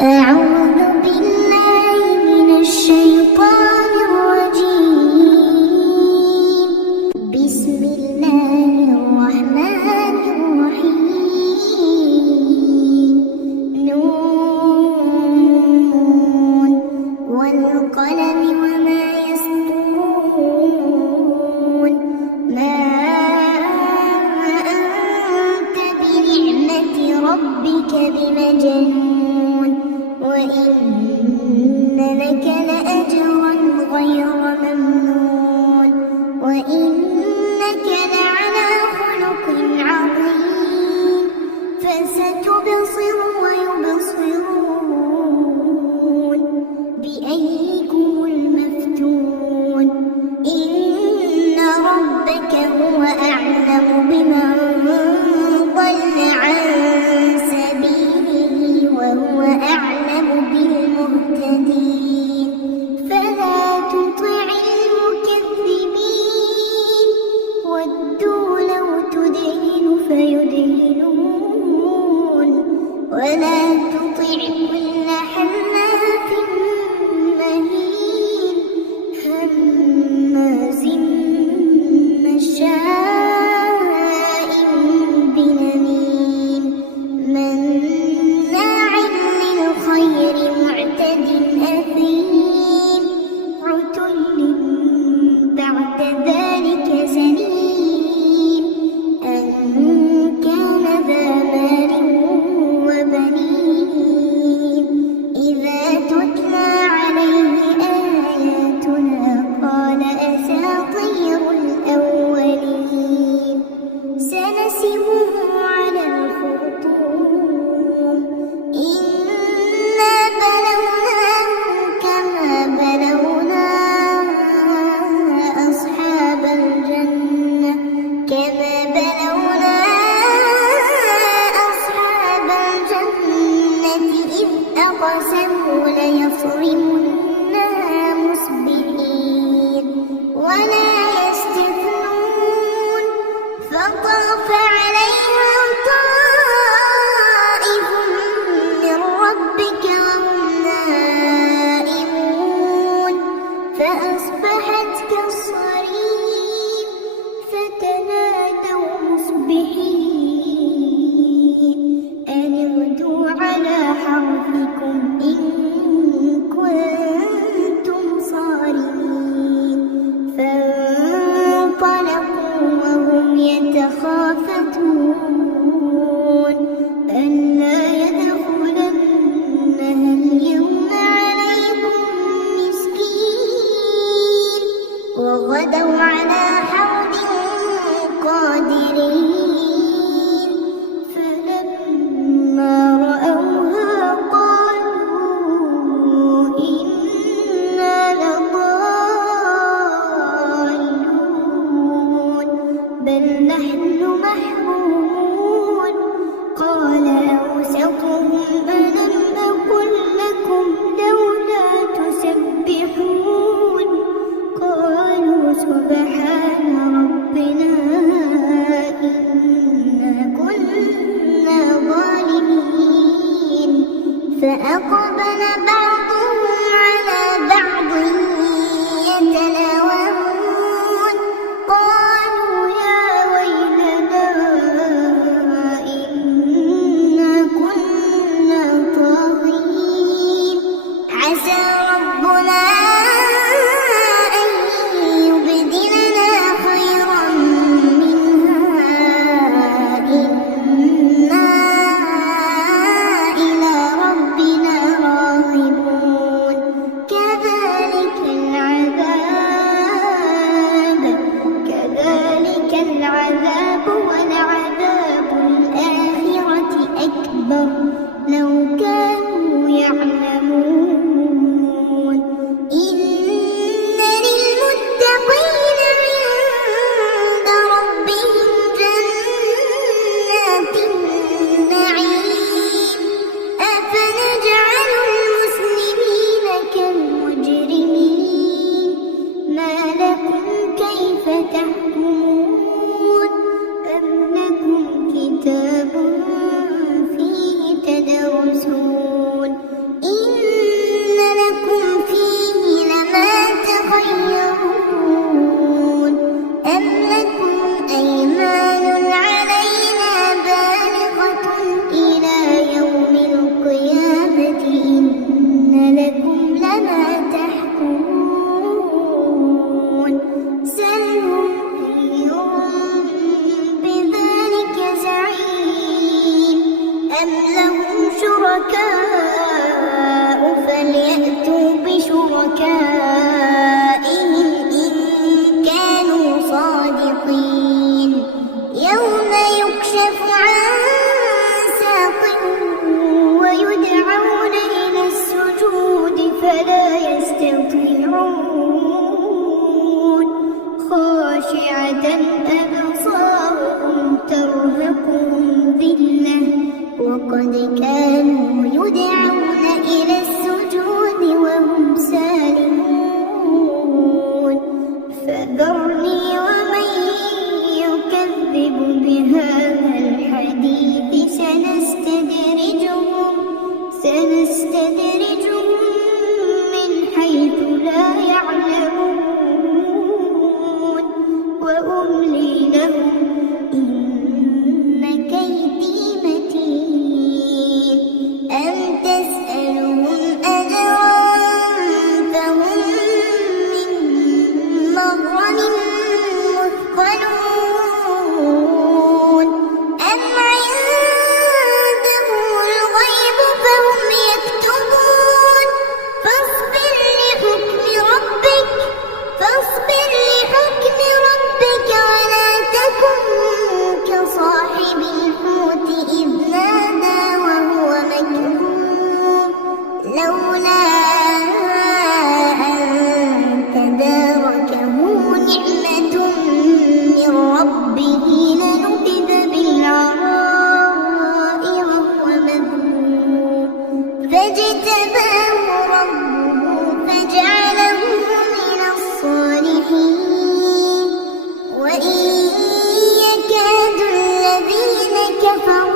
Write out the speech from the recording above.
أعوذ بالله من الشيطان الرجيم. بسم الله الرحمن الرحيم. نون والقلم وما يسطرون. ما أنت بنعمة ربك بمجنون، وإن لك لأجرا غير ممنون، وإنك لعلى خلق عظيم. فستبصر ويبصرون بأيكم المفتون. إن ربك هو أعلم بمن ضل عن سبيله وهو أعلم بالمهتدين. فلا تطع المكذبين، ودوا لو تدهن فيدهنون. ولا تطع كل حلاف مهين، هماز مشاء بنميم، مناع للخير معتد أثيم، عتل بعد ذلك زنيم، أن كان ذا مال وبنين. إذا تتلى عليه آياتنا قال أساطير الأولين. سنسمه على الخرطوم. إنا بلوناهم كما بلونا أصحاب الجنة إذ أقسموا ليصرمنها مصبحين ولا يستثنون. فطاف عليها طائف من ربك وهم نائمون، فأصبحت كالصريم. فتنادوا مصبحين أن اغدوا على حرثكم إن كنتم صارمين. فانطلقوا وهم يتخافتون ألا يدخلنها اليوم عليكم مسكين. وغدوا على حرد قادرين. فلما رأوها قالوا إنا لضالون بل نحن محرومون. قال أوسطهم ألم أقل لكم لولا تسبحون. قالوا سبحان ربنا إنا كنا ظالمين. فأقبل بعضهم على بعض يتلاومون. قالوا يا ويلنا إنا كنا طاغين. عسى ربنا أن يبدلنا خيرا منها إنا إلى ربنا راغبون. قد كانوا يدعون إلى السجود وهم سالمون فذرني ومن يكذب بهذا الحديث سنستدرجهم من حيث لا يعلمون وأملي لهم إن كيدي متين أم تسألهم أجرا فهم من مغرم مثقلون أم عندهم الغيب فهم يكتبون فاصبر لحكم ربك ولا تكن كصاحب الحوت إذ نادى وهو مكذوب لولا أن تداركه نعمة من ربه لنبذ بالعراء وهو مذموم فاجتباه ربه فجعله من الصالحين وإن يكاد الذين كفروا